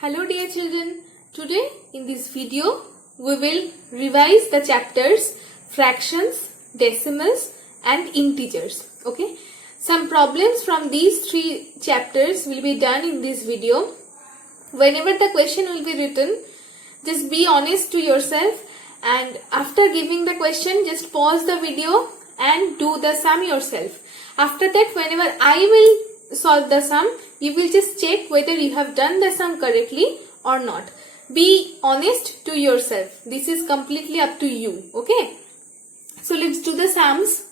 Hello dear children, today in this video we will revise the chapters fractions, decimals and integers. Okay, some problems from these three chapters will be done in this video. Whenever the question will be written, just be honest to yourself and after giving the question just pause the video and do the sum yourself. After that, whenever I will solve the sum, you will just check whether you have done the sum correctly or not. Be honest to yourself. This is completely up to you. Okay. So let's do the sums.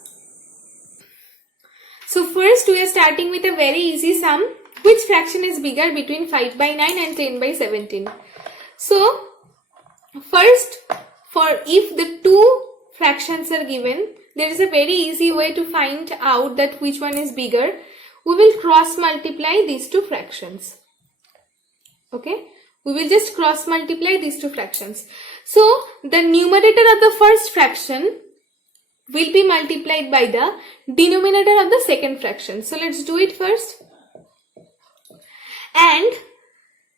So first we are starting with a very easy sum. Which fraction is bigger between 5 by 9 and 10 by 17? So first, for if the two fractions are given, there is a very easy way to find out that which one is bigger. We will cross multiply these two fractions. Okay, we will just cross multiply these two fractions. So the numerator of the first fraction will be multiplied by the denominator of the second fraction. So let's do it first. And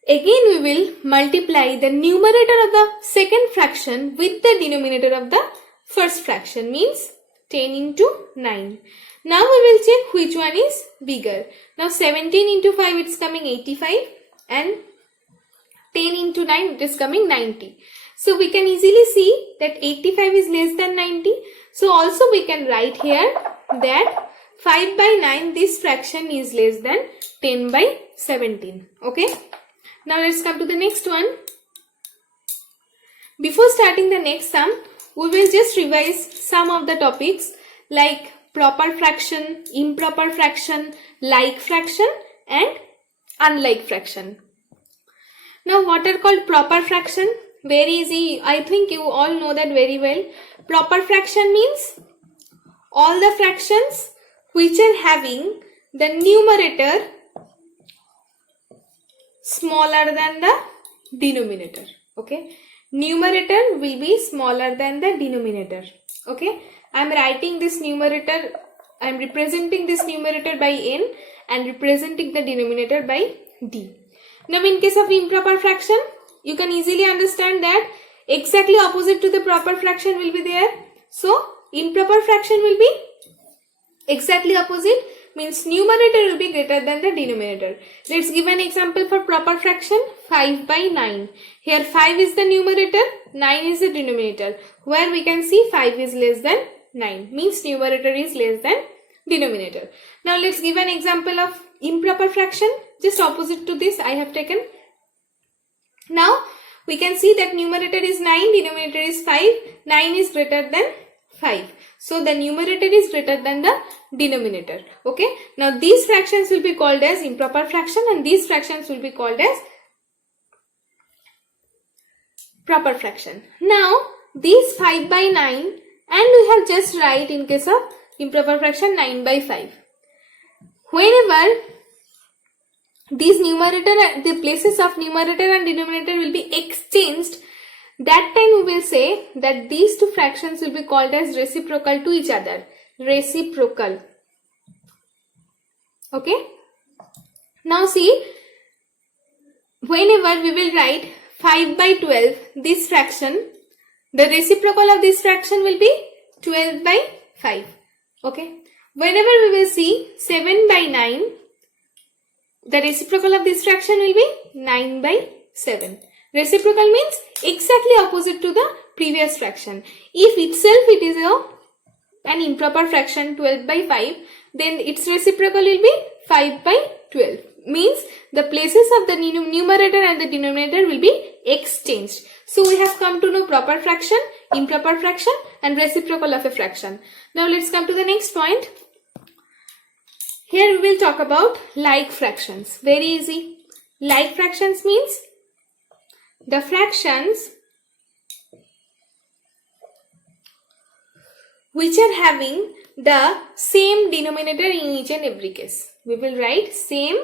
again we will multiply the numerator of the second fraction with the denominator of the first fraction, means 10 into 9. Now we will check which one is bigger. Now 17 into 5 it's coming 85 and 10 into 9 it is coming 90. So we can easily see that 85 is less than 90. So also we can write here that 5 by 9 this fraction is less than 10 by 17. Okay. Now let's come to the next one. Before starting the next sum, we will just revise some of the topics like proper fraction, improper fraction, like fraction and unlike fraction. Now what are called proper fraction? Very easy. I think you all know that very well. Proper fraction means all the fractions which are having the numerator smaller than the denominator. Okay. Numerator will be smaller than the denominator. Okay. I am writing this numerator, I am representing this numerator by n and representing the denominator by d. Now in case of improper fraction, you can easily understand that exactly opposite to the proper fraction will be there. So improper fraction will be exactly opposite, means numerator will be greater than the denominator. Let's give an example for proper fraction. 5 by 9. Here 5 is the numerator, 9 is the denominator. Where we can see 5 is less than 9, means numerator is less than denominator. Now let's give an example of improper fraction. Just opposite to this I have taken. Now we can see that numerator is 9, denominator is 5. 9 is greater than 5. So the numerator is greater than the denominator. Okay. Now these fractions will be called as improper fraction and these fractions will be called as proper fraction. Now these 5 by 9 and we have just write in case of improper fraction 9 by 5. Whenever these numerator, the places of numerator and denominator will be exchanged, that time we will say that these two fractions will be called as reciprocal to each other. Reciprocal. Okay. Now see, whenever we will write 5 by 12, this fraction, the reciprocal of this fraction will be 12 by 5. Okay. Whenever we will see 7 by 9, the reciprocal of this fraction will be 9 by 7. Reciprocal means exactly opposite to the previous fraction. If itself it is an improper fraction 12 by 5, then its reciprocal will be 5 by 12. Means the places of the numerator and the denominator will be exchanged. So we have come to know proper fraction, improper fraction and reciprocal of a fraction. Now let's come to the next point. Here we will talk about like fractions. Very easy. Like fractions means the fractions which are having the same denominator in each and every case. We will write same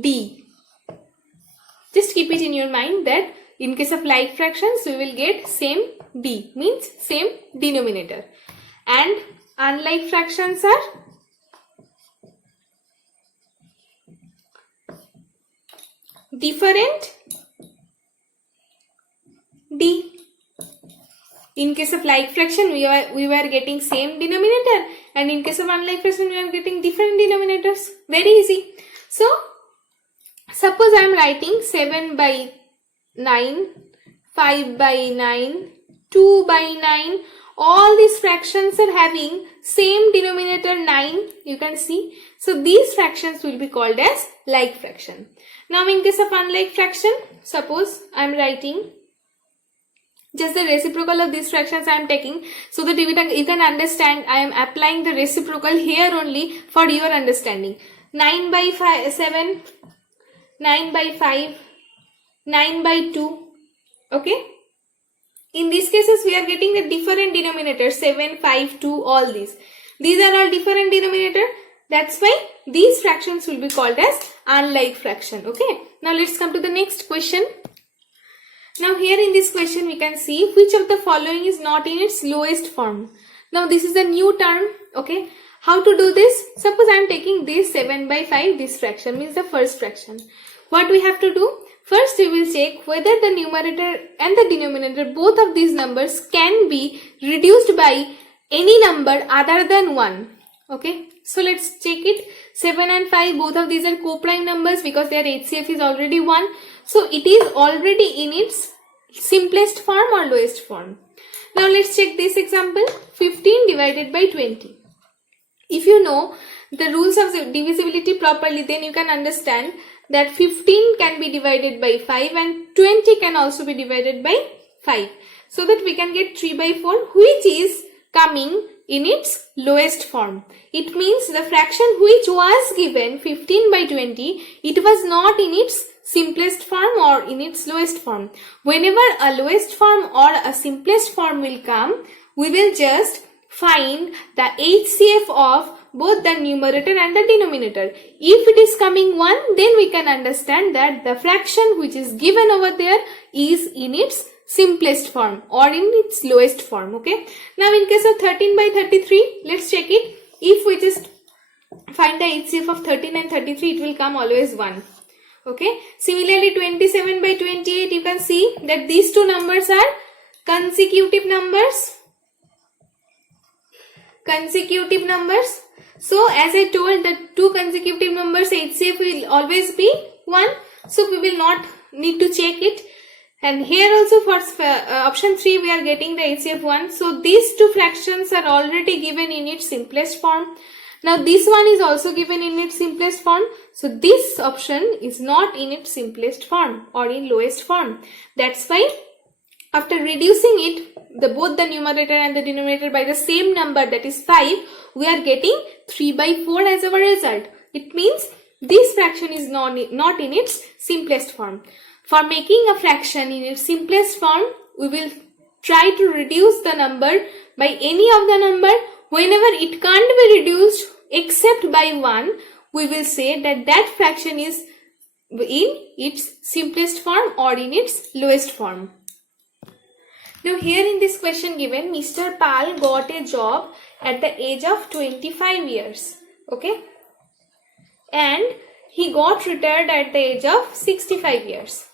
d. Just keep it in your mind that in case of like fractions we will get same d, means same denominator. And unlike fractions are different d. In case of like fraction, we were getting same denominator, and in case of unlike fraction, we are getting different denominators. Very easy. So, suppose I am writing 7 by 9, 5 by 9, 2 by 9. All these fractions are having same denominator 9, you can see. So, these fractions will be called as like fraction. Now, in case of unlike fraction, suppose I am writing just the reciprocal of these fractions I am taking, so that you can understand. I am applying the reciprocal here only for your understanding. 9 by 7, 9 by 5, 9 by 2. Okay. In these cases, we are getting the different denominators, 7, 5, 2, all these. These are all different denominator. That's why these fractions will be called as unlike fraction. Okay. Now, let's come to the next question. Now, here in this question, we can see which of the following is not in its lowest form. Now, this is a new term. Okay. How to do this? Suppose I am taking this 7 by 5, this fraction means the first fraction. What we have to do? First, we will check whether the numerator and the denominator, both of these numbers, can be reduced by any number other than 1. Okay. So, let's check it. 7 and 5, both of these are co-prime numbers because their HCF is already 1. So, it is already in its simplest form or lowest form. Now, let's check this example. 15 divided by 20. If you know the rules of divisibility properly, then you can understand that 15 can be divided by 5 and 20 can also be divided by 5. So that we can get 3 by 4, which is coming in its lowest form. It means the fraction which was given 15 by 20, it was not in its simplest form or in its lowest form. Whenever a lowest form or a simplest form will come, we will just find the HCF of both the numerator and the denominator. If it is coming 1, then we can understand that the fraction which is given over there is in its simplest form or in its lowest form. Okay. Now, in case of 13 by 33, let's check it. If we just find the HCF of 13 and 33, it will come always 1. Okay. Similarly, 27 by 28, you can see that these two numbers are consecutive numbers. Consecutive numbers. So, as I told, the two consecutive numbers HCF will always be 1. So, we will not need to check it. And here also for option 3, we are getting the HCF 1. So, these two fractions are already given in its simplest form. Now, this one is also given in its simplest form. So, this option is not in its simplest form or in lowest form. That's why after reducing it, both the numerator and the denominator by the same number, that is 5, we are getting 3 by 4 as our result. It means this fraction is not in its simplest form. For making a fraction in its simplest form, we will try to reduce the number by any of the number. Whenever it can't be reduced except by 1, we will say that that fraction is in its simplest form or in its lowest form. Now, here in this question given, Mr. Pal got a job at the age of 25 years. Okay. And he got retired at the age of 65 years.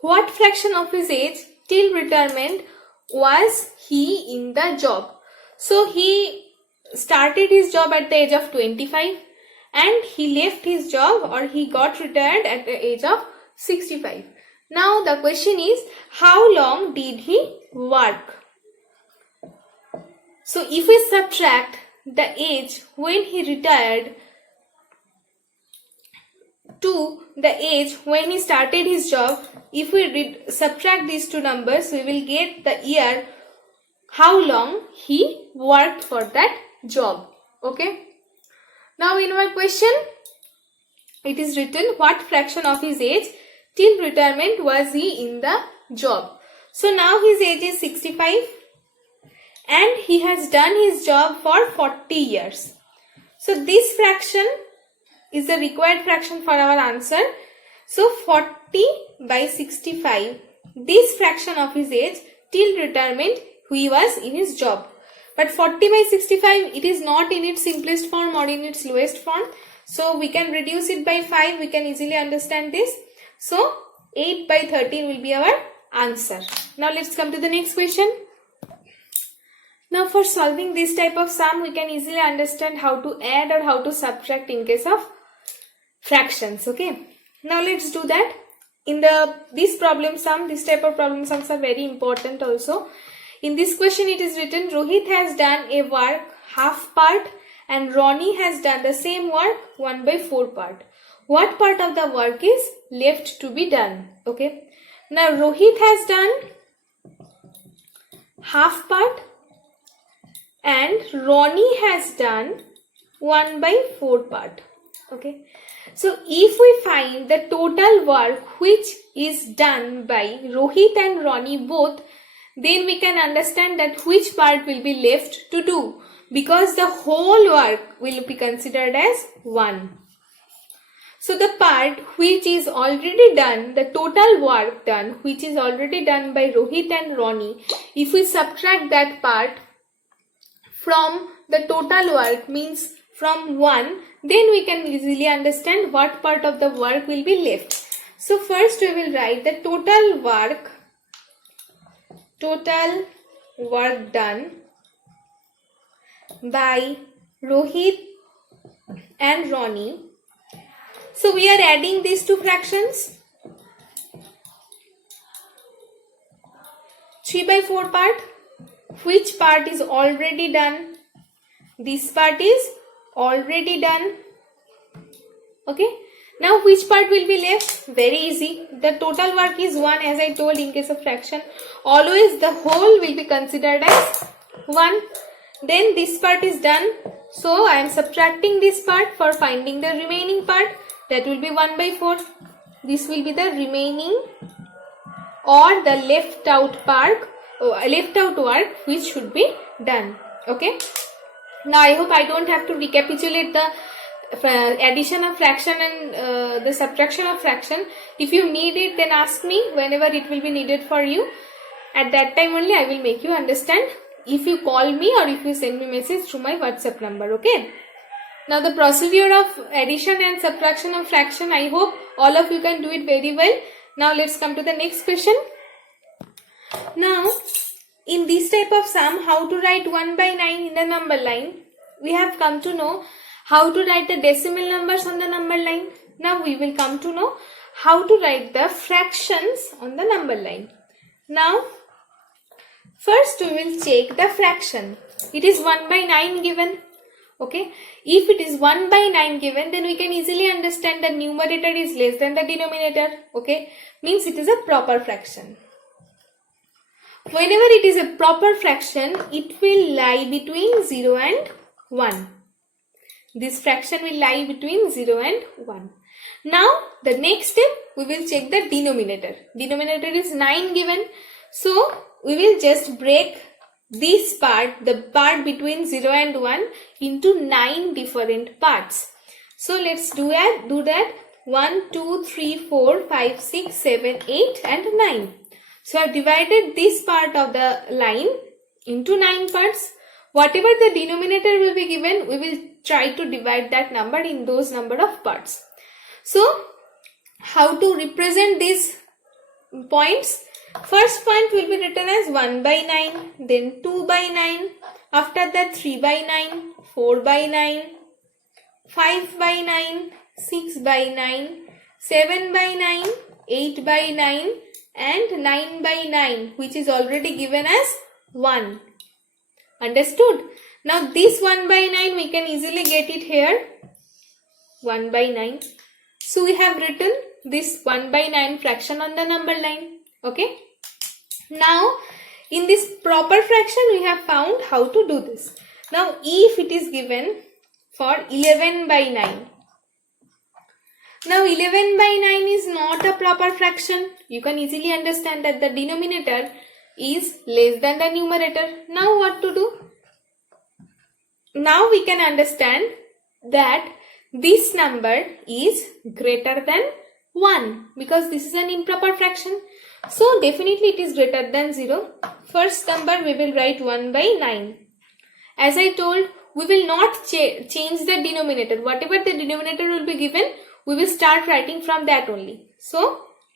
What fraction of his age till retirement was he in the job? So, he started his job at the age of 25 and he left his job or he got retired at the age of 65. Now, the question is, how long did he work? So, if we subtract the age when he retired to the age when he started his job, if we subtract these two numbers, we will get the year how long he worked for that job. Okay. Now, in our question, it is written what fraction of his age till retirement was he in the job. So, now his age is 65 and he has done his job for 40 years. So, this fraction is the required fraction for our answer. So, 40 by 65, this fraction of his age till retirement he was in his job. But 40 by 65, it is not in its simplest form or in its lowest form. So we can reduce it by 5. We can easily understand this. So 8 by 13 will be our answer. Now let's come to the next question. Now for solving this type of sum, we can easily understand how to add or how to subtract in case of fractions. Okay. Now let's do that. In this problem sum, this type of problem sums are very important also. In this question it is written, Rohit has done a work half part and Ronnie has done the same work 1 by 4 part. What part of the work is left to be done? Okay. Now Rohit has done half part and Ronnie has done 1 by 4 part. Okay. So if we find the total work which is done by Rohit and Ronnie both, then we can understand that which part will be left to do, because the whole work will be considered as 1. So the part which is already done, the total work done which is already done by Rohit and Ronnie, if we subtract that part from the total work, means from 1, then we can easily understand what part of the work will be left. So first we will write the total work done by Rohit and Ronnie. So we are adding these two fractions. 3 by 4 part. Which part is already done? This part is already done. Okay. Now which part will be left? Very easy. The total work is 1, as I told in case of fraction. Always the whole will be considered as 1. Then this part is done. So I am subtracting this part for finding the remaining part. That will be 1 by 4. This will be the remaining or the left out work which should be done. Okay. Now I hope I don't have to recapitulate the addition of fraction and the subtraction of fraction. If you need it, then ask me whenever it will be needed for you. At that time only I will make you understand, if you call me or if you send me message through my WhatsApp number. Okay. Now the procedure of addition and subtraction of fraction, I hope all of you can do it very well. Now let's come to the next question. Now in this type of sum, how to write 1 by 9 in the number line, we have come to know how to write the decimal numbers on the number line. Now we will come to know how to write the fractions on the number line. Now first we will check the fraction. It is 1 by 9 given. Okay. If it is 1 by 9 given, then we can easily understand the numerator is less than the denominator. Okay. Means it is a proper fraction. Whenever it is a proper fraction, it will lie between 0 and 1. This fraction will lie between 0 and 1. Now the next step, we will check the denominator. Denominator is 9 given. So we will just break this part, the part between 0 and 1, into 9 different parts. So let's do that. 1, 2, 3, 4, 5, 6, 7, 8 and 9. So I have divided this part of the line into 9 parts. Whatever the denominator will be given, we will try to divide that number in those number of parts. So how to represent these points? First point will be written as 1 by 9, then 2 by 9, after that 3 by 9, 4 by 9, 5 by 9, 6 by 9, 7 by 9, 8 by 9 and 9 by 9, which is already given as 1. Understood? Now this 1 by 9 we can easily get it here. 1 by 9. So we have written this 1 by 9 fraction on the number line. Okay. Now in this proper fraction we have found how to do this. Now if it is given for 11 by 9. Now 11 by 9 is not a proper fraction. You can easily understand that the denominator is less than the numerator. Now what to do? Now we can understand that this number is greater than 1 because this is an improper fraction. So definitely it is greater than 0. First number we will write 1 by 9. As I told, we will not change the denominator. Whatever the denominator will be given, we will start writing from that only. So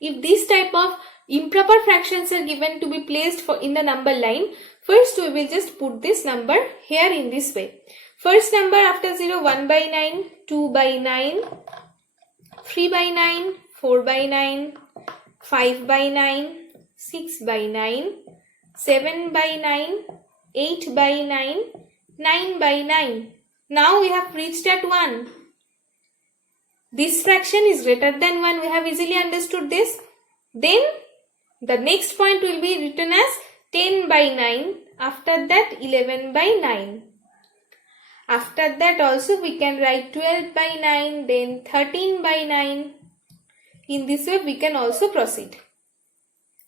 if this type of improper fractions are given to be placed in the number line, first we will just put this number here in this way. First number after 0, 1 by 9, 2 by 9, 3 by 9, 4 by 9, 5 by 9, 6 by 9, 7 by 9, 8 by 9, 9 by 9. Now we have reached at 1. This fraction is greater than 1. We have easily understood this. Then the next point will be written as 10 by 9. After that 11 by 9. After that also we can write 12 by 9, then 13 by 9. In this way we can also proceed.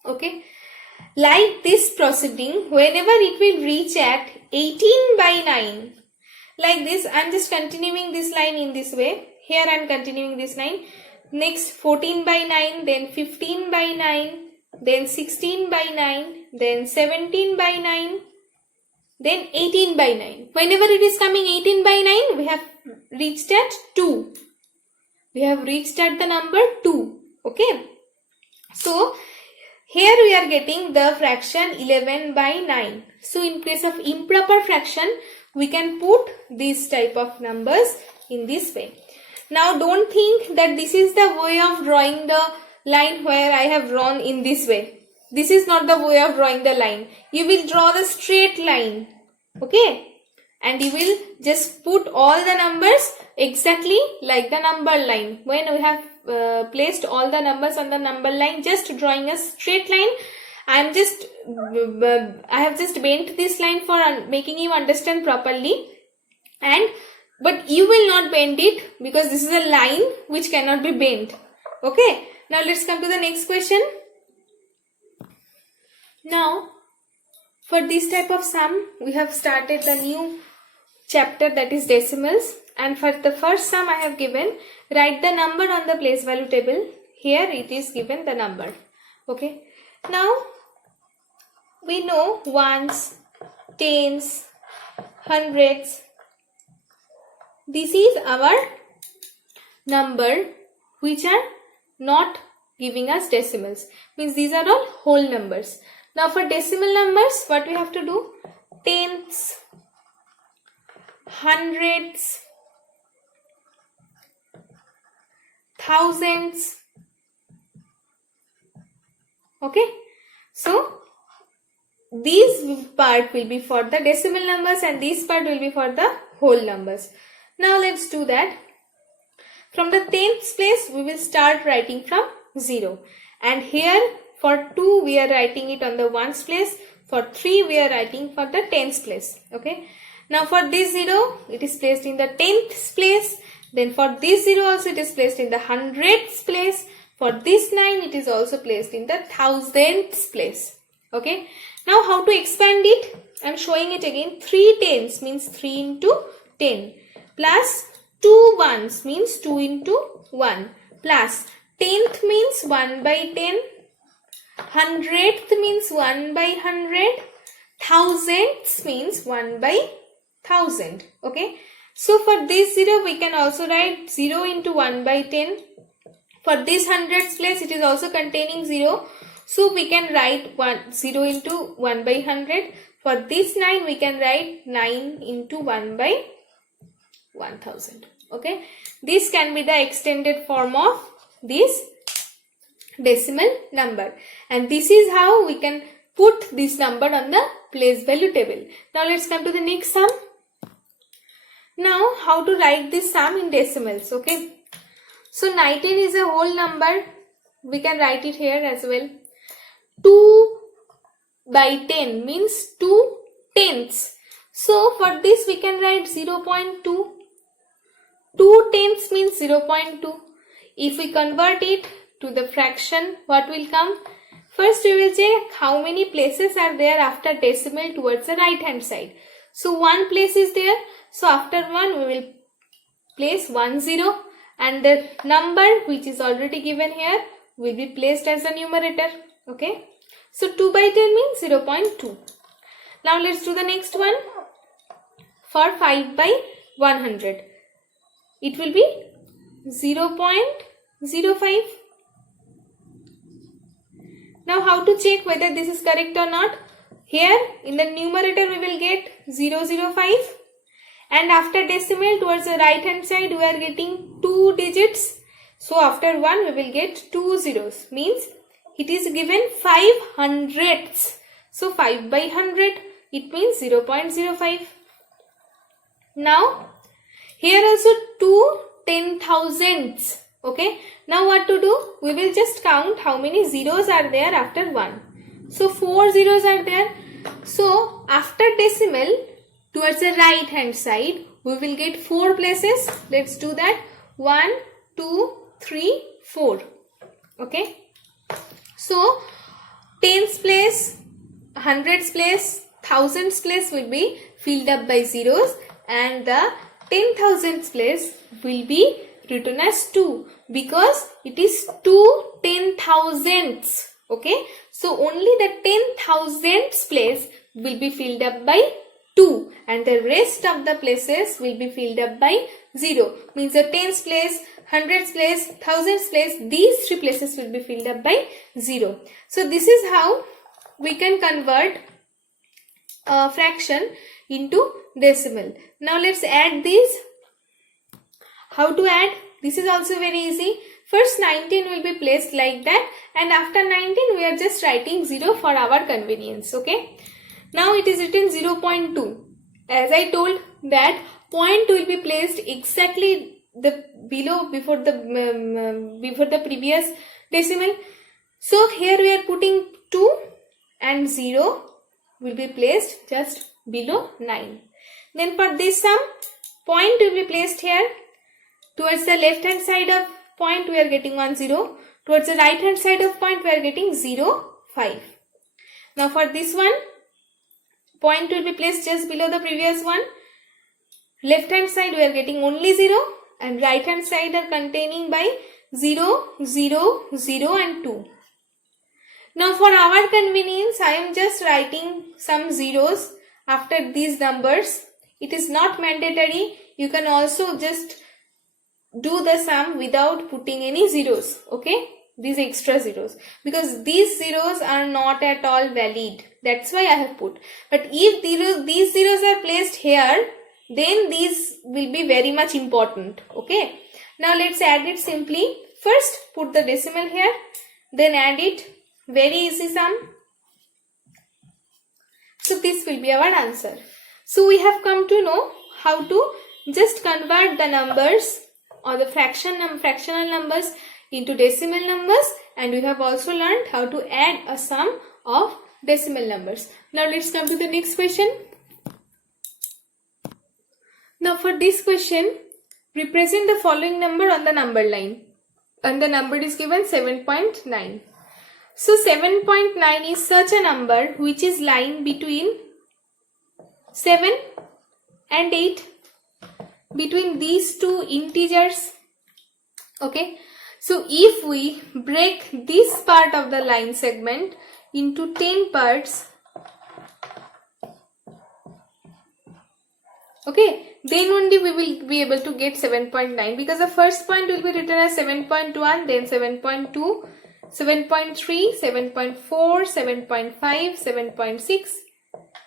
Okay. Like this proceeding, whenever it will reach at 18 by 9, like this, I am just continuing this line in this way. Here I am continuing this line. Next 14 by 9, then 15 by 9, then 16 by 9, then 17 by 9, then 18 by 9. Whenever it is coming 18 by 9, we have reached at 2. We have reached at the number 2. Okay. So here we are getting the fraction 11 by 9. So in case of improper fraction, we can put this type of numbers in this way. Now don't think that this is the way of drawing the line where I have drawn in this way. This is not the way of drawing the line. You will draw the straight line. Okay. And you will just put all the numbers exactly like the number line. When we have placed all the numbers on the number line, just drawing a straight line, I have just bent this line for making you understand properly. But you will not bend it because this is a line which cannot be bent. Okay. Now let's come to the next question. Now for this type of sum, we have started the new chapter, that is decimals, and for the first sum I have given, write the number on the place value table. Here it is given the number. Okay. Now we know ones, tens, hundreds. This is our number which are not giving us decimals. Means these are all whole numbers. Now for decimal numbers, what we have to do? Tenths, hundreds, thousands. Okay. So these part will be for the decimal numbers and this part will be for the whole numbers. Now let's do that. From the tenths place, we will start writing from 0. And here for 2, we are writing it on the ones place. For 3, we are writing for the tens place. Okay. Now for this 0, it is placed in the tenths place. Then for this 0 also, it is placed in the hundredths place. For this 9, it is also placed in the thousandths place. Okay. Now how to expand it? I am showing it again. 3 tens means 3 into 10. Plus 2 ones means 2 into 1. Plus tenth means 1 by 10. Hundredth means 1 by 100. Thousandths means 1 by 1000. Okay. So for this 0, we can also write 0 into 1 by 10. For this hundredths place, it is also containing 0. So we can write 0 into 1 by 100. For this 9, we can write 9 into 1 by 1000. Okay. This can be the extended form of this decimal number. And this is how we can put this number on the place value table. Now let's come to the next sum. Now how to write this sum in decimals. Okay. So 19 is a whole number. We can write it here as well. 2 by 10 means 2 tenths. So for this we can write 0.2. 2 tenths means 0.2. If we convert it to the fraction, what will come? First we will check how many places are there after decimal towards the right hand side. So 1 place is there. So after 1 we will place 1 0 and the number which is already given here will be placed as a numerator. Okay. So 2 by 10 means 0.2. Now let's do the next one. for 5 by 100. It will be 0.05. Now how to check whether this is correct or not? Here in the numerator we will get 005, and after decimal towards the right hand side we are getting 2 digits. So after 1 we will get 2 zeros, means it is given 5 hundredths. So 5 by 100, it means 0.05. Now here also 2 10,000ths. Okay, now what to do? We will just count how many zeros are there after 1. So 4 zeros are there. So after decimal towards the right hand side we will get 4 places. Let's do that. 1, 2, 3, 4. Okay. So tens place, hundreds place, thousands place will be filled up by zeros, and the 10,000ths place will be written as 2 because it is 2 10,000ths. Okay, so only the 10,000ths place will be filled up by 2 and the rest of the places will be filled up by 0. Means the tens place, hundreds place, thousands place, these 3 places will be filled up by 0. So this is how we can convert a fraction into decimal. Now let's add these. How to add? This is also very easy. First 19 will be placed like that, and after 19 we are just writing 0 for our convenience. Okay. Now it is written 0.2. As I told that point will be placed exactly before the previous decimal. So here we are putting 2 and 0 will be placed just below 9. Then for this sum, point will be placed here. Towards the left hand side of point we are getting 1 0. Towards the right hand side of point we are getting 0 5. Now for this one, point will be placed just below the previous one. Left hand side we are getting only 0 and right hand side are containing by 0, 0, 0 and 2. Now for our convenience I am just writing some zeros after these numbers. It is not mandatory. You can also just do the sum without putting any zeros. Okay, these extra zeros, because these zeros are not at all valid. That's why I have put. But if these zeros are placed here, then these will be very much important. Okay, now let's add it simply. First put the decimal here, then add it. Very easy sum. So this will be our answer. So we have come to know how to just convert the numbers or the fractional numbers into decimal numbers, and we have also learned how to add a sum of decimal numbers. Now let's come to the next question. Now for this question, represent the following number on the number line, and the number is given 7.9. So 7.9 is such a number which is lying between 7 and 8, between these two integers. Okay, so if we break this part of the line segment into 10 parts, okay, then only we will be able to get 7.9, because the first point will be written as 7.1, then 7.2, 7.3, 7.4, 7.5, 7.6,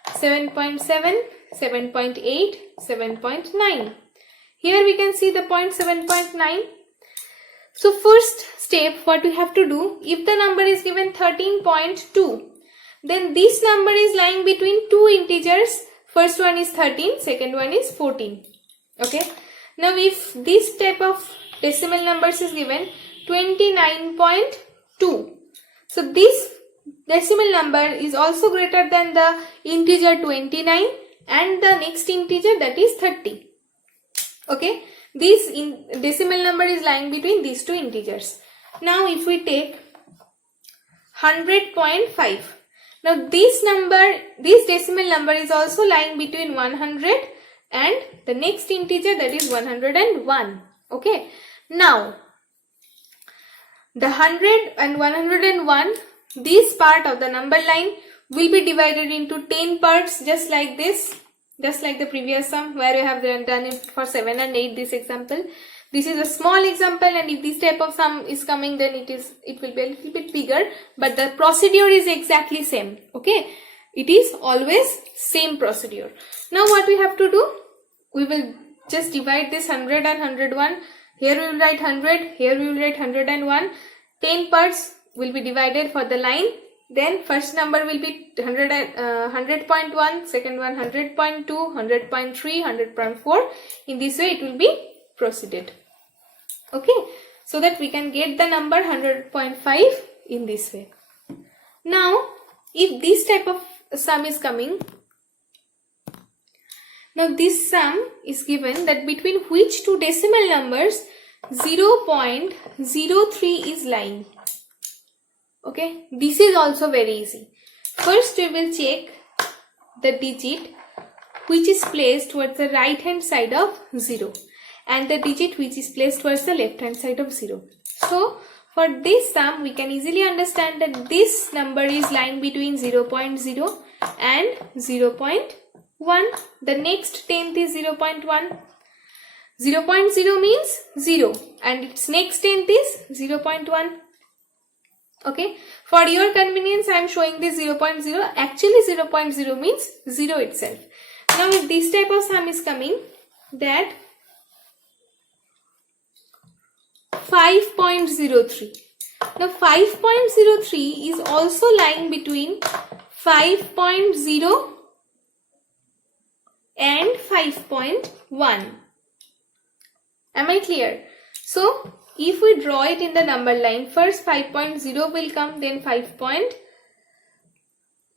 7.7, 7.8, 7.9. Here we can see the point 7.9. So first step, what we have to do, if the number is given 13.2, then this number is lying between two integers. First one is 13, second one is 14. Okay. Now if this type of decimal numbers is given 29.2. So this decimal number is also greater than the integer 29 and the next integer, that is 30. Okay, this decimal number is lying between these two integers. Now if we take 100.5, now this decimal number is also lying between 100 and the next integer, that is 101. Okay, now the 100 and 101, this part of the number line will be divided into 10 parts, just like this. just like the previous sum where we have done it for 7 and 8, this example. This is a small example, and if this type of sum is coming, then it will be a little bit bigger, but the procedure is exactly same. Okay, it is always same procedure. Now what we have to do, we will just divide this 100 and 101. Here we will write 100, here we will write 101. 10 parts will be divided for the line. Then first number will be 100.1, second one 100.2, 100.3, 100.4. In this way it will be proceeded. Okay, so that we can get the number 100.5 in this way. Now if this type of sum is coming, now this sum is given that between which two decimal numbers 0.03 is lying. Okay, this is also very easy. First we will check the digit which is placed towards the right hand side of 0 and the digit which is placed towards the left hand side of 0. So for this sum we can easily understand that this number is lying between 0.0 and 0.1. The next 10th is 0.1. 0.0 means 0 and its next 10th is 0.1. Okay, for your convenience I am showing this 0.0. Actually 0.0 means 0 itself. Now if this type of sum is coming, that 5.03. Now 5.03 is also lying between 5.0 and 5.1. Am I clear? So if we draw it in the number line, first 5.0 will come, then 5.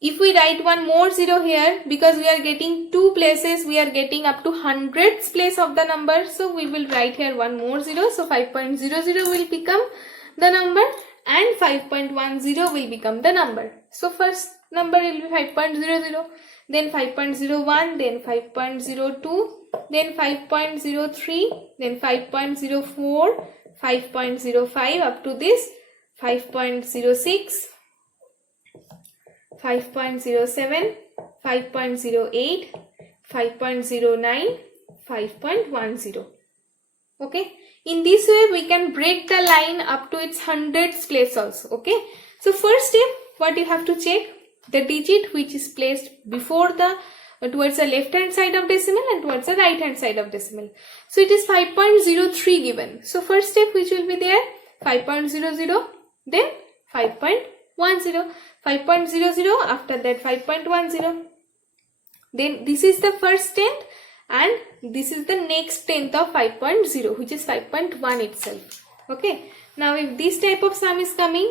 If we write one more 0 here, because we are getting two places, we are getting up to hundreds place of the number, so we will write here one more 0. So 5.00 will become the number and 5.10 will become the number. So first number will be 5.00, then 5.01, then 5.02, then 5.03, then 5.04, 5.05 up to this 5.06, 5.07, 5.08, 5.09, 5.10. Okay, in this way we can break the line up to its hundreds place also. Okay, so first step, what you have to check, the digit which is placed before the towards the left hand side of decimal and towards the right hand side of decimal. So it is 5.03 given. So first step which will be there, 5.00, then 5.10, 5.00, after that 5.10. Then this is the first tenth and this is the next tenth of 5.0, which is 5.1 itself. Okay, now if this type of sum is coming,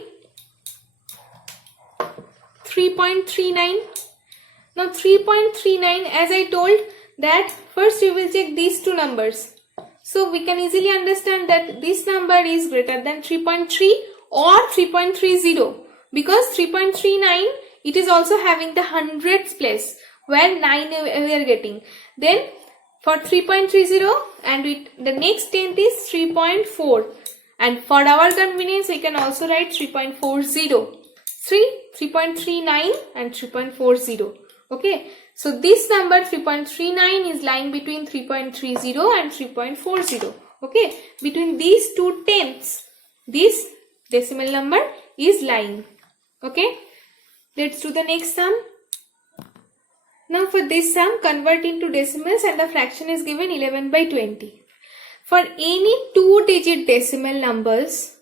3.39. Now 3.39, as I told that first we will check these two numbers. So we can easily understand that this number is greater than 3.3 or 3.30, because 3.39 it is also having the hundreds place where 9 we are getting. Then for 3.30 and the next tenth is 3.4, and for our convenience we can also write 3.40. 3.39 and 3.40. Okay, so this number 3.39 is lying between 3.30 and 3.40. Okay, between these two tenths this decimal number is lying. Okay, let's do the next sum. Now for this sum, convert into decimals and the fraction is given 11/20. For any two-digit decimal numbers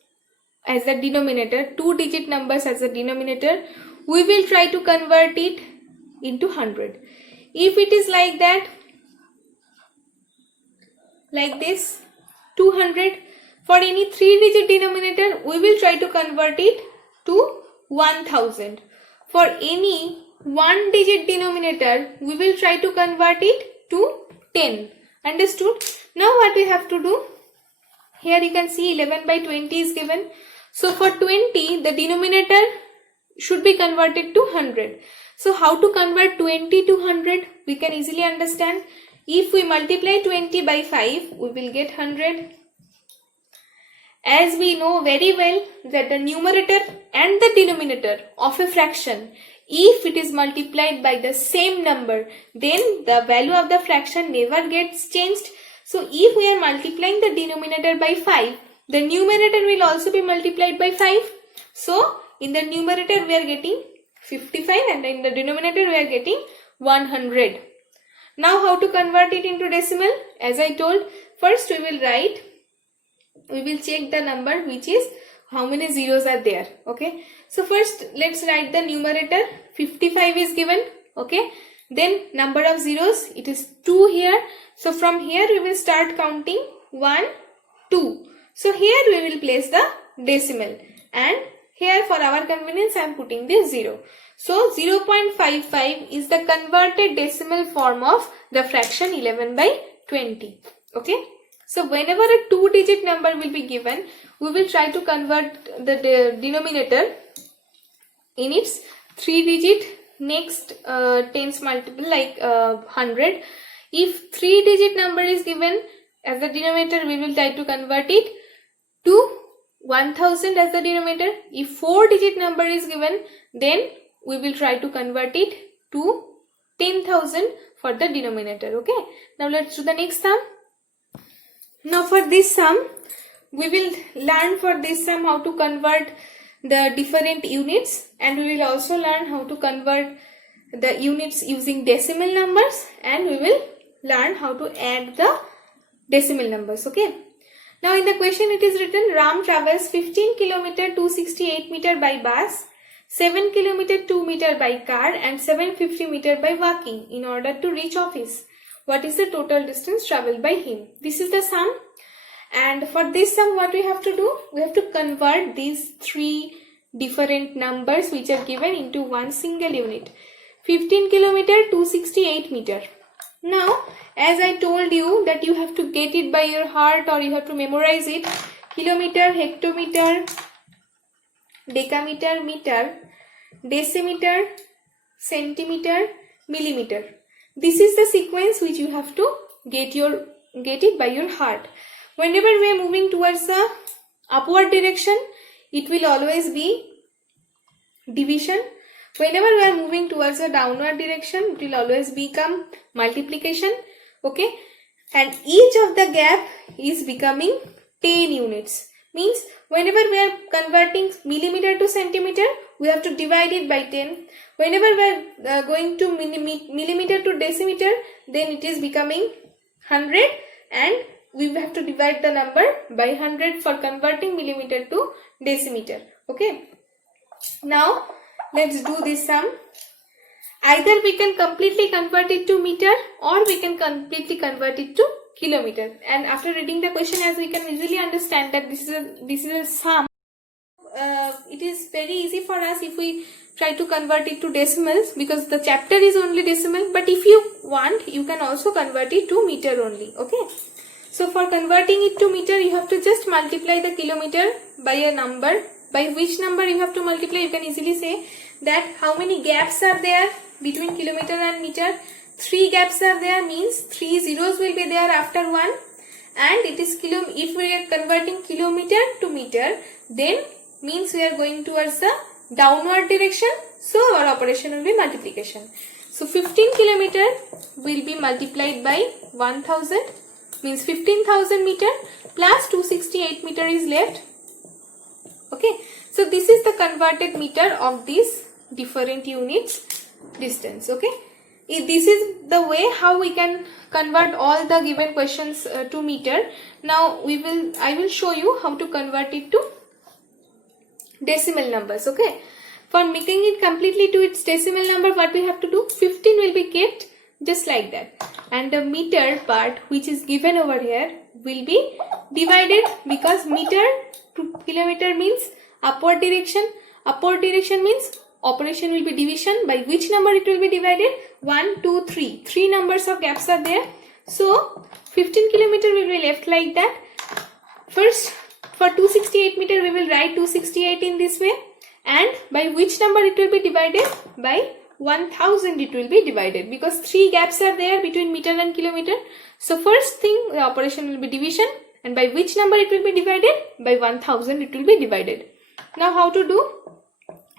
as the denominator, two-digit numbers as the denominator, we will try to convert it into 100. If it is like that, like this, 200, for any three-digit denominator, we will try to convert it to 1000. For any one-digit denominator, we will try to convert it to 10. Understood? Now what we have to do, here you can see 11/20 is given. So for 20, the denominator should be converted to 100. So how to convert 20 to 100? We can easily understand. If we multiply 20 by 5, we will get 100. As we know very well that the numerator and the denominator of a fraction, if it is multiplied by the same number, then the value of the fraction never gets changed. So if we are multiplying the denominator by 5, the numerator will also be multiplied by 5. So in the numerator we are getting 55 and in the denominator we are getting 100. Now how to convert it into decimal? As I told, first we will check the number, which is how many zeros are there. Okay, so first let's write the numerator. 55 is given. Okay, then number of zeros, it is 2 here. So from here we will start counting 1, 2. So here we will place the decimal, and here for our convenience I am putting this 0. So 0.55 is the converted decimal form of the fraction 11 by 20. Okay. So whenever a 2-digit number will be given, we will try to convert the denominator in its 3-digit next tens multiple, like 100. If 3-digit number is given as the denominator, we will try to convert it to 1000 as the denominator. If 4-digit number is given, then we will try to convert it to 10,000 for the denominator. Okay. Now let's do the next sum. Now for this sum, we will learn how to convert the different units, and we will also learn how to convert the units using decimal numbers, and we will learn how to add the decimal numbers. Okay. Now in the question it is written, Ram travels 15 km 268 meter by bus, 7 km 2 meter by car and 750 meter by walking in order to reach office. What is the total distance traveled by him? This is the sum, and for this sum what we have to do? We have to convert these 3 different numbers which are given into one single unit. 15 kilometer 268 meter. Now as I told you that you have to get it by your heart or you have to memorize it. Kilometer, hectometer, decameter, meter, decimeter, centimeter, millimeter. This is the sequence which you have to get it by your heart. Whenever we are moving towards the upward direction, it will always be division. Whenever we are moving towards the downward direction, it will always become multiplication. Okay, and each of the gap is becoming 10 units. Means whenever we are converting millimeter to centimeter, we have to divide it by 10. Whenever we are going to millimeter to decimeter, then it is becoming 100, and we have to divide the number by 100 for converting millimeter to decimeter. Okay. Now let's do this sum. Either we can completely convert it to meter or we can completely convert it to kilometer. And after reading the question, as we can easily understand that this is a sum. It is very easy for us if we try to convert it to decimals, because the chapter is only decimal. But if you want, you can also convert it to meter only. Okay. So for converting it to meter, you have to just multiply the kilometer by a number. By which number you have to multiply? You can easily say that how many gaps are there between kilometer and meter. 3 gaps are there, means 3 zeros will be there after 1, and it is if we are converting kilometer to meter, then means we are going towards the downward direction, so our operation will be multiplication. So 15 kilometer will be multiplied by 1000, means 15,000 meter plus 268 meter is left. Okay, so this is the converted meter of these different units distance. Okay, this is the way how we can convert all the given questions to meter. Now I will show you how to convert it to decimal numbers. Okay, for making it completely to its decimal number, what we have to do? 15 will be kept just like that, and the meter part which is given over here will be divided, because meter to kilometer means upward direction. Upward direction means operation will be division. By which number it will be divided? 1, 2, 3. 3 numbers of gaps are there. So 15 kilometer will be left like that. First, for 268 meter we will write 268 in this way, and by which number it will be divided? By 1000 it will be divided, because 3 gaps are there between meter and kilometer. So first thing, the operation will be division, And by which number it will be divided? By 1000 it will be divided. Now how to do?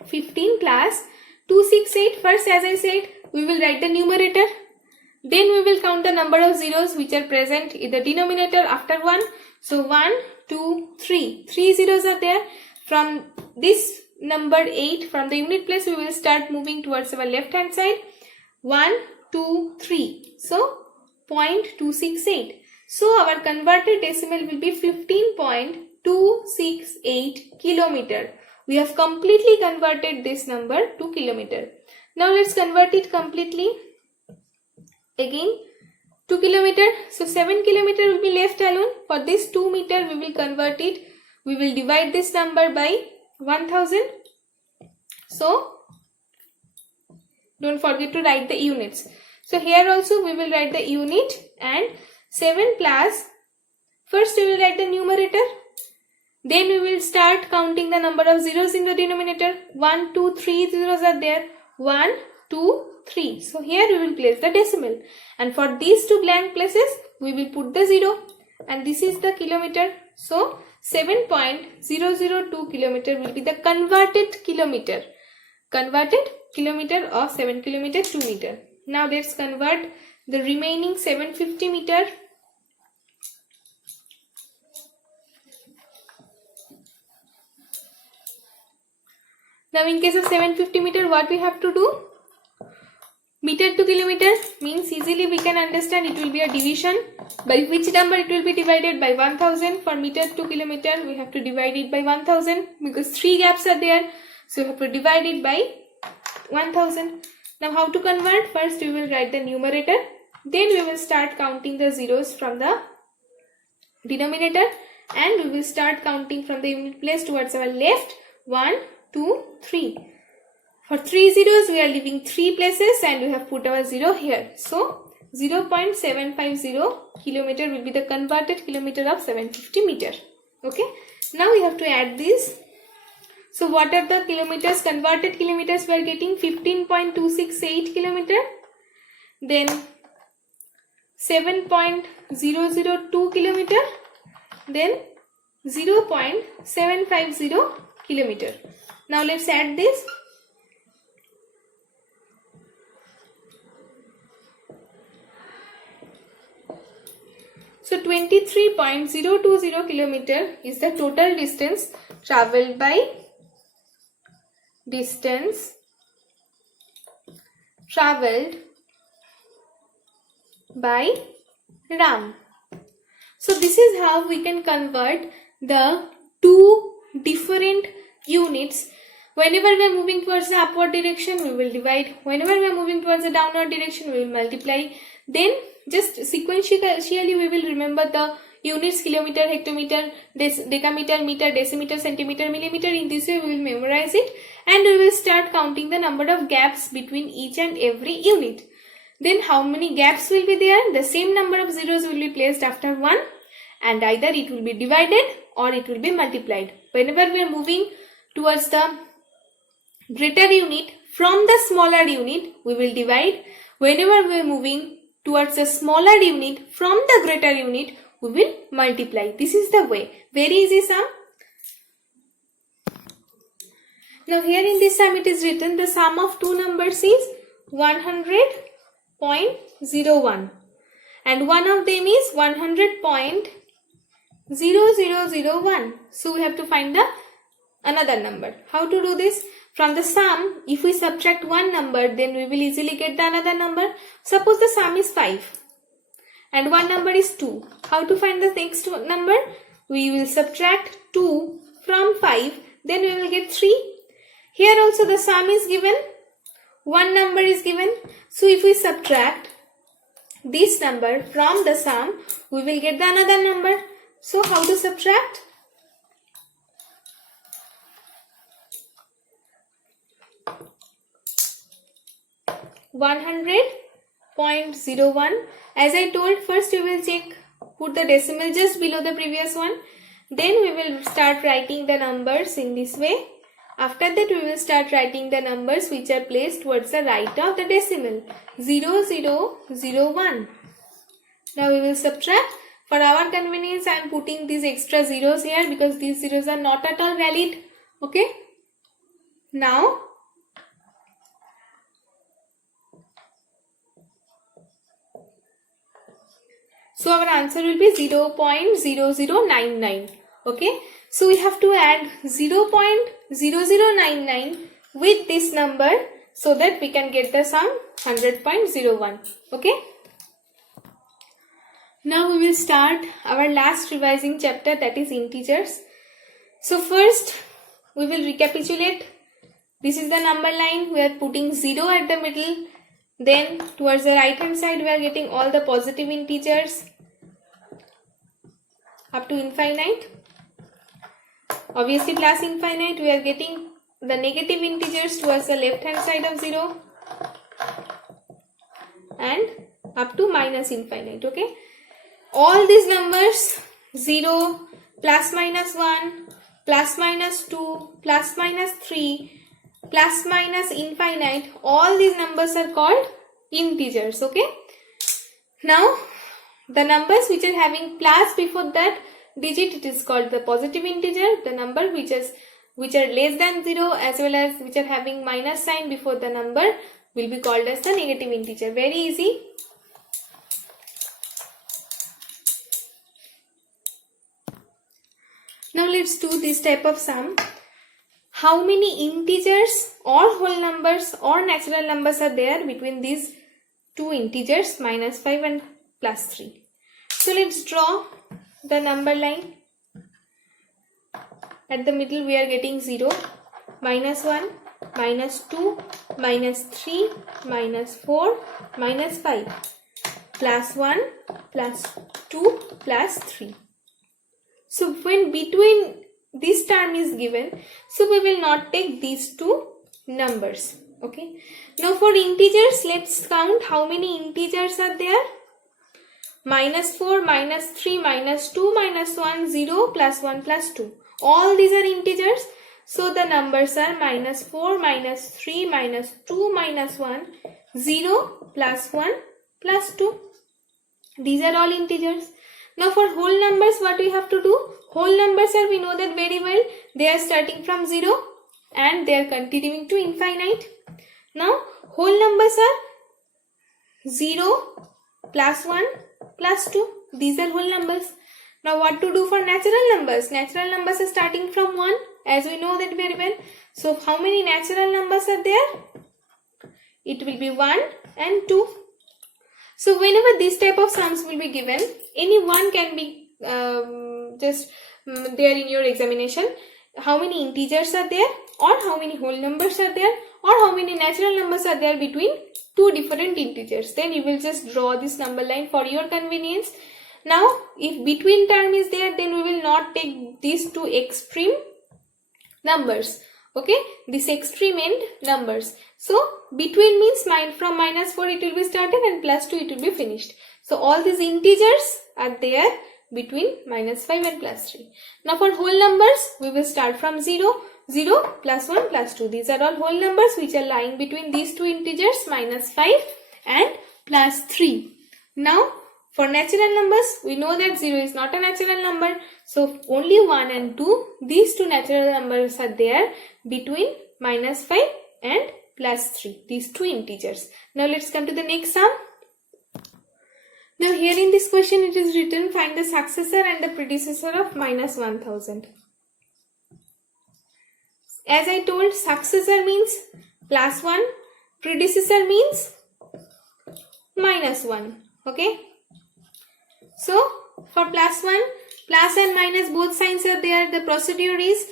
15 plus 268. First, as I said, we will write the numerator. Then we will count the number of zeros which are present in the denominator after 1. So 1, 2, 3. 3 zeros are there. From this number 8, from the unit place, we will start moving towards our left hand side. 1, 2, 3. So 0.268. So our converted decimal will be 15.268 kilometer. We have completely converted this number to kilometer. Now let's convert it completely. Again 2 kilometer. So 7 kilometer will be left alone. For this 2 meter we will convert it. We will divide this number by 1000. So don't forget to write the units. So here also we will write the unit, and 7 plus, first we will write the numerator. Then we will start counting the number of zeros in the denominator. 1, 2, 3 zeros are there. 1, 2, 3. So here we will place the decimal. And for these two blank places, we will put the 0. And this is the kilometer. So 7.002 kilometer will be the converted kilometer. Converted kilometer of 7 kilometer 2 meter. Now let's convert the remaining 750 meter. Now in case of 750 meter, what we have to do? Meter to kilometer means easily we can understand it will be a division. By which number it will be divided? By 1000. For meter to kilometer, we have to divide it by 1000 because 3 gaps are there. So we have to divide it by 1000. Now how to convert? First we will write the numerator. Then we will start counting the zeros from the denominator. And we will start counting from the unit place towards our left. 1, 2, 3. For 3 zeros, we are leaving 3 places and we have put our 0 here. So 0.750 kilometer will be the converted kilometer of 750 meter. Okay. Now we have to add this. So what are the kilometers? Converted kilometers we are getting 15.268 kilometer. Then 7.002 kilometer. Then 0.750 kilometer. Now let's add this. So 23.020 kilometer is the total distance traveled by Ram. So this is how we can convert the two different units. Whenever we are moving towards the upward direction, we will divide. Whenever we are moving towards the downward direction, we will multiply. Then just sequentially we will remember the units: kilometer, hectometer, decameter, meter, decimeter, centimeter, millimeter. In this way we will memorize it, and we will start counting the number of gaps between each and every unit. Then how many gaps will be there? The same number of zeros will be placed after 1, and either it will be divided or it will be multiplied. Whenever we are moving towards the greater unit from the smaller unit, we will divide. Whenever we are moving towards the smaller unit from the greater unit, we will multiply. This is the way. Very easy sum. Now here in this sum it is written the sum of two numbers is 100.01 and one of them is 100.0001. So we have to find the another number. How to do this? From the sum, if we subtract one number, then we will easily get the another number. Suppose the sum is 5 and one number is 2. How to find the next number? We will subtract 2 from 5, then we will get 3. Here also the sum is given, one number is given. So if we subtract this number from the sum, we will get the another number. So how to subtract? .01. As I told, first we will check, put the decimal just below the previous one. Then we will start writing the numbers in this way. After that we will start writing the numbers which are placed towards the right of the decimal. 0001. Now we will subtract For our convenience, I am putting these extra zeros here because these zeros are not at all valid. Okay. Now, so our answer will be 0.0099. Okay. So we have to add 0.0099 with this number so that we can get the sum 100.01. Okay. Now we will start our last revising chapter, that is integers. So first we will recapitulate. This is the number line. We are putting 0 at the middle. Then towards the right hand side we are getting all the positive integers up to infinite. Obviously plus infinite, we are getting the negative integers towards the left hand side of 0 and up to minus infinite. Okay. All these numbers 0, plus minus 1, plus minus 2, plus minus 3, plus minus infinite, all these numbers are called integers. Okay. Now the numbers which are having plus before that digit, it is called the positive integer. The number which are less than 0 as well as which are having minus sign before the number will be called as the negative integer. Very easy. Now let's do this type of sum. How many integers or whole numbers or natural numbers are there between these two integers, minus 5 and plus 3? So let's draw the number line. At the middle we are getting 0, minus 1, minus 2, minus 3, minus 4, minus 5, plus 1, plus 2, plus 3. So when between this term is given, so we will not take these two numbers. Okay. Now for integers, let's count how many integers are there. Minus 4, minus 3, minus 2, minus 1, 0, plus 1, plus 2. All these are integers. So the numbers are minus 4, minus 3, minus 2, minus 1, 0, plus 1, plus 2. These are all integers. Now for whole numbers, what we have to do? Whole numbers are, we know that very well. They are starting from 0 and they are continuing to infinite. Now whole numbers are 0, plus 1, plus 2. These are whole numbers. Now what to do for natural numbers? Natural numbers are starting from 1, as we know that very well. So how many natural numbers are there? It will be 1 and 2. So whenever this type of sums will be given, any one can be there in your examination. How many integers are there, or how many whole numbers are there, or how many natural numbers are there between two different integers. Then you will just draw this number line for your convenience. Now if between term is there, then we will not take these two extreme numbers. Okay, this extreme end numbers. So between means from minus 4 it will be started and plus 2 it will be finished. So all these integers are there between minus 5 and plus 3. Now for whole numbers, we will start from 0, 0, plus 1, plus 2. These are all whole numbers which are lying between these two integers, minus 5 and plus 3. Now for natural numbers, we know that 0 is not a natural number. So only 1 and 2, these two natural numbers are there between minus 5 and plus 3. These two integers. Now let's come to the next sum. Now here in this question it is written, find the successor and the predecessor of minus 1000. As I told, successor means plus 1, predecessor means minus 1. Okay. So for plus 1, plus and minus both signs are there. The procedure is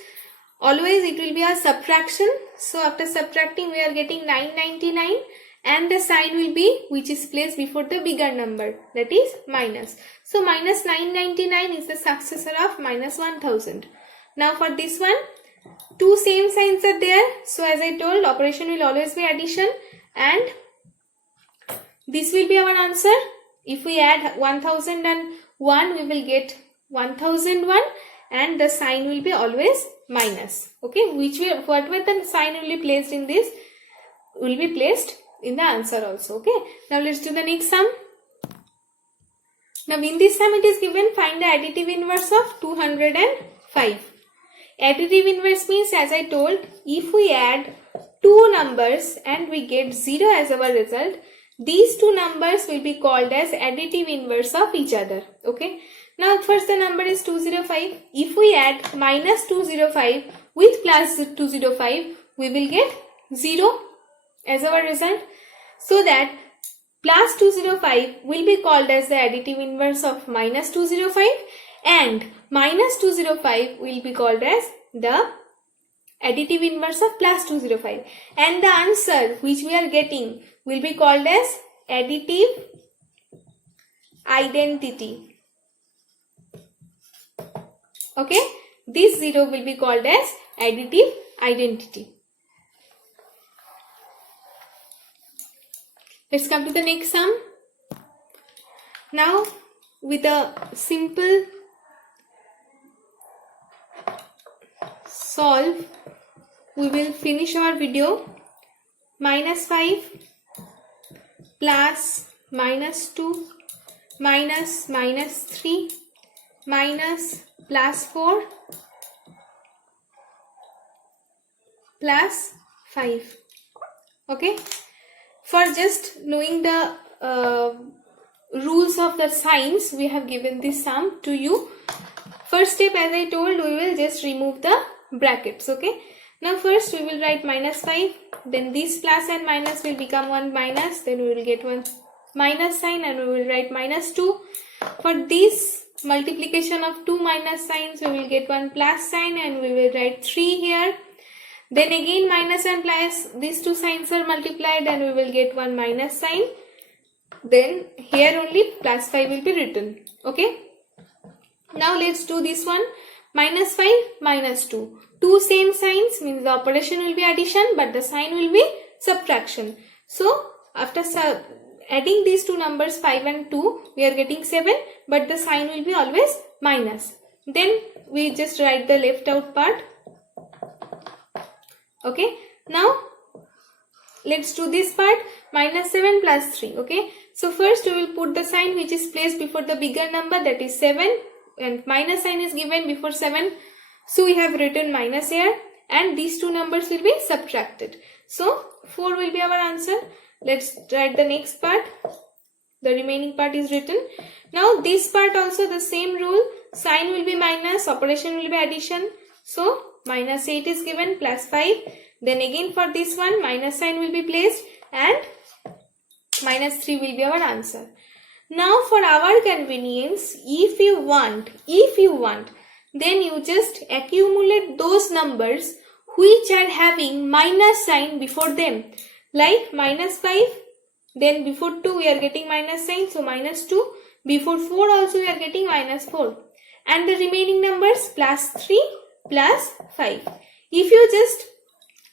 always it will be a subtraction. So after subtracting we are getting 999 and the sign will be which is placed before the bigger number, that is minus. So minus 999 is the successor of minus 1000. Now for this one, two same signs are there. So as I told, operation will always be addition and this will be our answer. If we add 1001, we will get 1001 and the sign will be always minus. Okay, whatever the sign will be placed in this will be placed in the answer also. Okay, now let's do the next sum. Now in this sum it is given, find the additive inverse of 205. Additive inverse means, as I told, if we add two numbers and we get 0 as our result, these two numbers will be called as additive inverse of each other. Okay. Now first the number is 205. If we add minus 205 with plus 205, we will get 0 as our result. So that plus 205 will be called as the additive inverse of minus 205 and minus 205 will be called as the additive inverse of plus 205, and the answer which we are getting will be called as additive identity. Okay, this 0 will be called as additive identity. Let's come to the next sum. Now with a simple solve, we will finish our video. Minus 5 plus minus 2 minus minus 3 minus plus 4 plus 5. Okay. For just knowing the rules of the signs, we have given this sum to you. First step, as I told, we will just remove the brackets. Okay. Now first we will write minus 5, then this plus and minus will become one minus, then we will get one minus sign and we will write minus 2. For this multiplication of two minus signs, we will get one plus sign and we will write 3 here. Then again minus and plus, these two signs are multiplied and we will get one minus sign. Then here only plus 5 will be written. Okay. Now let's do this one. Minus 5, minus 2. Two same signs means the operation will be addition but the sign will be subtraction. So after adding these two numbers 5 and 2, we are getting 7 but the sign will be always minus. Then we just write the left out part. Okay. Now let's do this part. Minus 7 plus 3. Okay. So first we will put the sign which is placed before the bigger number, that is 7, and minus sign is given before 7. So we have written minus here and these two numbers will be subtracted. So 4 will be our answer. Let's write the next part. The remaining part is written. Now this part also the same rule. Sign will be minus, operation will be addition. So minus 8 is given plus 5. Then again for this one minus sign will be placed and minus 3 will be our answer. Now for our convenience, if you want, then you just accumulate those numbers which are having minus sign before them. Like minus 5, then before 2 we are getting minus sign, so minus 2. Before 4 also we are getting minus 4. And the remaining numbers plus 3 plus 5. If you just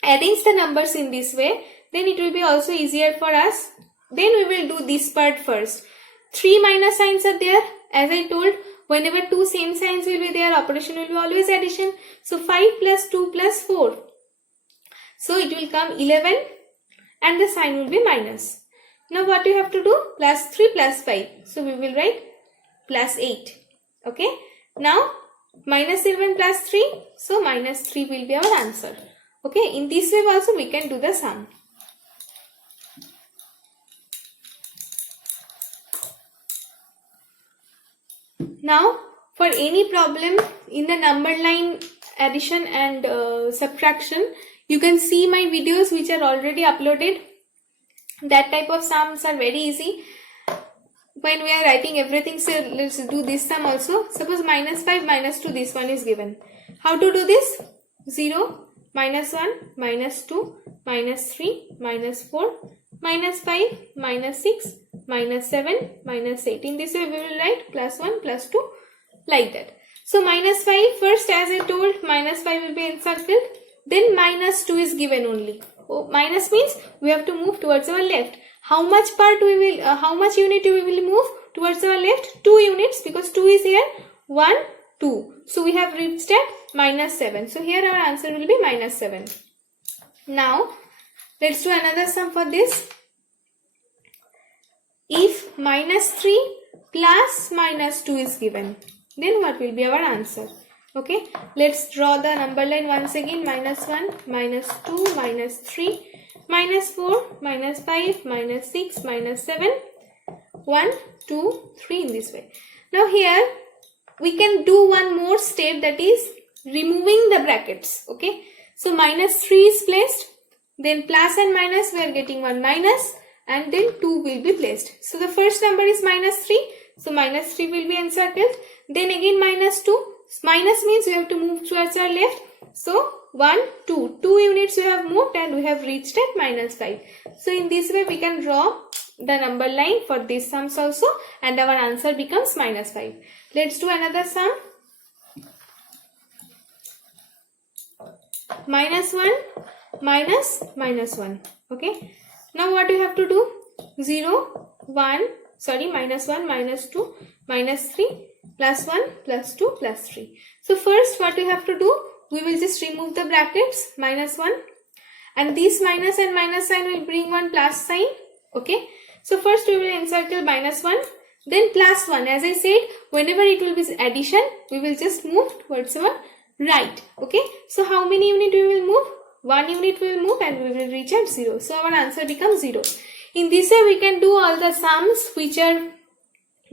arrange the numbers in this way, then it will be also easier for us. Then we will do this part first. 3 minus signs are there. As I told, whenever two same signs will be there, operation will be always addition. So 5 plus 2 plus 4. So it will come 11 and the sign will be minus. Now what you have to do? Plus 3 plus 5. So we will write plus 8. Okay. Now minus 11 plus 3. So minus 3 will be our answer. Okay. In this way also we can do the sum. Now for any problem in the number line addition and subtraction, you can see my videos which are already uploaded. That type of sums are very easy. When we are writing everything, so let's do this sum also. Suppose minus 5 minus 2, this one is given. How to do this? 0, minus 1, minus 2, minus 3, minus 4, minus 5, minus 6, minus 7, minus 8. In this way we will write plus 1, plus 2, like that. So minus 5, first as I told, minus 5 will be encircled. Then minus 2 is given only. Oh, minus means we have to move towards our left. How much unit we will move towards our left? 2 units, because 2 is here. 1, 2. So we have reached at minus 7. So here our answer will be minus 7. Now let's do another sum for this. If minus 3 plus minus 2 is given. Then what will be our answer? Okay, let's draw the number line once again. Minus 1, minus 2, minus 3, minus 4, minus 5, minus 6, minus 7, 1, 2, 3 in this way. Now here we can do one more step, that is removing the brackets. Okay, so minus 3 is placed, then plus and minus we are getting one minus, and then 2 will be placed. So the first number is minus 3, so minus 3 will be encircled, then again minus 2. Minus means we have to move towards our left. So 1, 2. 2 units you have moved and we have reached at minus 5. So in this way we can draw the number line for these sums also, and our answer becomes minus 5. Let's do another sum. Minus 1 minus minus 1. Okay. Now what you have to do? 0, 1, minus 1, minus 2, minus 3, plus 1, plus 2, plus 3. So first what we have to do, we will just remove the brackets, minus 1, and this minus and minus sign will bring one plus sign. Okay, so first we will encircle minus 1, then plus 1. As I said, whenever it will be addition, we will just move towards our right. Okay, so how many unit we will move? 1 unit we will move and we will reach at 0. So our answer becomes 0. In this way we can do all the sums which are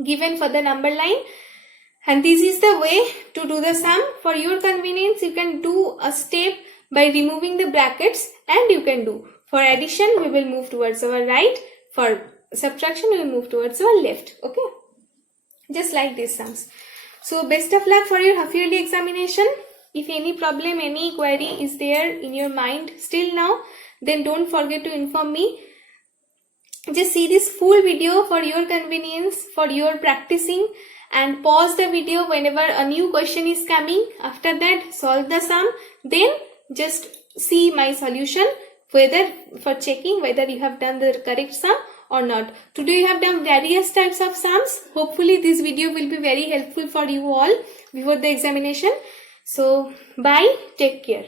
given for the number line. And this is the way to do the sum. For your convenience, you can do a step by removing the brackets, and you can do. For addition, we will move towards our right. For subtraction, we will move towards our left. Okay. Just like these sums. So best of luck for your half yearly examination. If any problem, any query is there in your mind still now, then don't forget to inform me. Just see this full video for your convenience, for your practicing, and pause the video whenever a new question is coming. After that, solve the sum. Then just see my solution, whether for checking whether you have done the correct sum or not. Today you have done various types of sums. Hopefully this video will be very helpful for you all before the examination. So bye, take care.